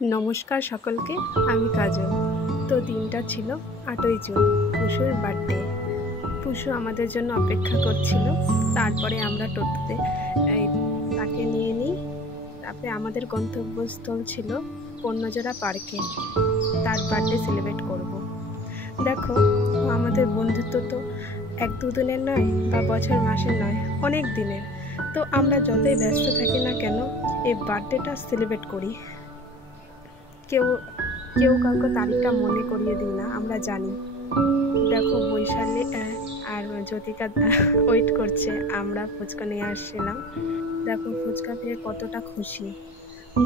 নমস্কার সকলকে, আমি কাজল। তো দিনটা ছিল 8ই জুন, পুশুর বার্থডে। পুশু আমাদের জন্য অপেক্ষা করছিল। তারপরে আমরা টোটোতে তাকে নিয়ে নিই। তারপরে আমাদের গন্তব্যস্থল ছিল পণ্যজোড়া পার্কে। তার বার্থডে সেলিব্রেট করব। দেখো, আমাদের বন্ধুত্ব তো 1-2 দিনের নয় বা বছর মাসের নয়, অনেক দিনের। তো আমরা যতই ব্যস্ত থাকি না কেন, এই বার্থডেটা সেলিব্রেট করি। কেউ কাউকে তারিখটা মনে করিয়ে দিই না, আমরা জানি। দেখো, বৈশালী আর জ্যোতিকা ওয়েট করছে, আমরা ফুচকা নিয়ে আসছিলাম। দেখো, ফুচকা পেয়ে কতটা খুশি।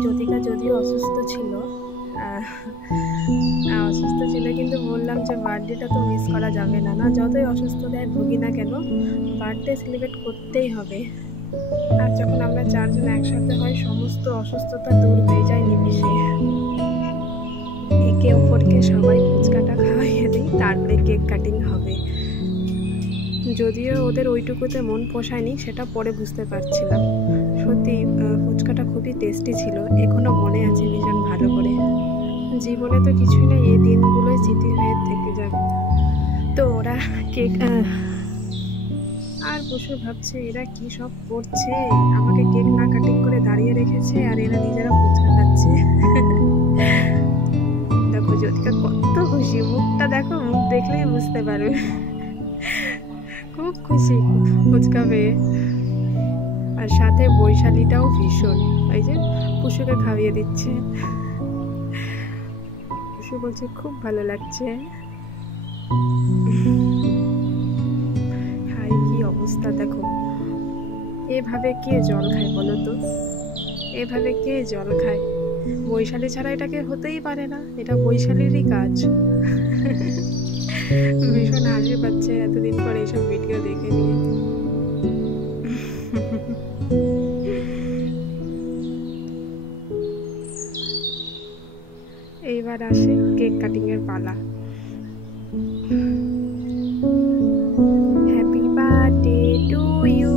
জ্যোতিকা যদিও অসুস্থ ছিল কিন্তু বললাম যে বার্থডেটা তো মিস করা যাবে না, যতই অসুস্থতায় ভুগি না কেন, বার্থডে সেলিব্রেট করতেই হবে। আর যখন আমরা 4 জন একসাথে হয়, সমস্ত অসুস্থতা দূর হয়ে যায় নিমিষে। একে অপরকে সবাই ফুচকাটা খাওয়াইয়ে দিই, তারপরে কেক কাটিং হবে। যদিও ওদের ওইটুকুতে মন পোষায়নি, সেটা পরে বুঝতে পারছিলাম। সত্যি ফুচকাটা খুবই টেস্টি ছিল, এখনো মনে আছে ভীষণ ভালো করে। জীবনে তো কিছুই না, এই দিনগুলোই স্মৃতি হয়ে থেকে যাবে। তো ওরা কেক আর বসে ভাবছে এরা কি সব করছে, আমাকে কেক না কাটিং করে দাঁড়িয়ে রেখেছে, আর এরা নিজেরা ফুচকা খাচ্ছে। দেখো জ্যোতিকা কত খুশি, মুখটা দেখো, মুখ দেখলেই বুঝতে পারবে। খুব খুশি ফুচকা পেয়ে। আর সাথে বৈশালীটাও ভীষণ, ওই যে পুশুকে খাইয়ে দিচ্ছে। পুশু বলছে খুব ভালো লাগছে। হাই, কি অবস্থা দেখো। এভাবে কে জল খায় বলো তো? এভাবে কে জল খায়? বৈশালী ছাড়া এটাকে হতেই পারে না, এটা বৈশালীরই কাজ। ভীষণ হাসি পাচ্ছে এতদিন পর এইসব ভিডিও দেখে নিয়ে। এইবার আসে কেক কাটিং এর পালা। Happy birthday to you.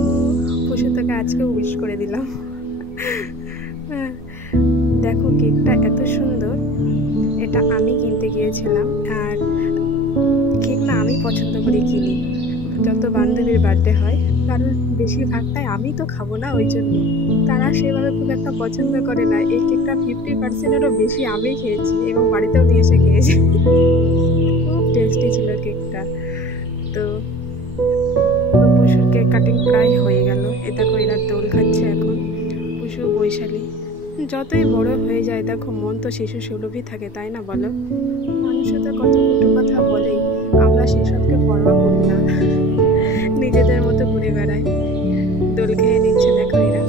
Pushu তোকে আজকে উইশ করে দিলাম। দেখো, কেকটা এত সুন্দর। এটা আমি কিনতে গিয়েছিলাম, আর কেক না আমি পছন্দ করে কিনি যত বান্ধবীর বার্থডে হয়, কারণ বেশিরভাগটাই আমি তো খাবো না, ওই জন্য। তারা সেভাবে খুব একটা পছন্দ করে না। এই কেকটা 50%-এরও বেশি আমি খেয়েছি, এবং বাড়িতেও নিয়ে এসে খেয়েছি। খুব টেস্টি ছিল কেকটা। তো পুশুর কেক কাটিং প্রায় হয়ে গেল। এ দেখো, এরা দোল খাচ্ছে এখন। পুশু, বৈশালী যতই বড় হয়ে যায়, দেখো মন তো শিশু সুলভই থাকে, তাই না বলো? মানুষ তো কত কটু কথা বলে, আমরা সেসবকে পরোয়া করি না, নিজেদের মতো ঘুরে বেড়াই। দোল খেয়ে নিচ্ছে দেখো এরা।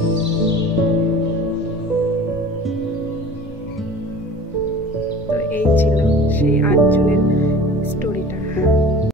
তো এই ছিল সেই 8 জুনের স্টোরিটা।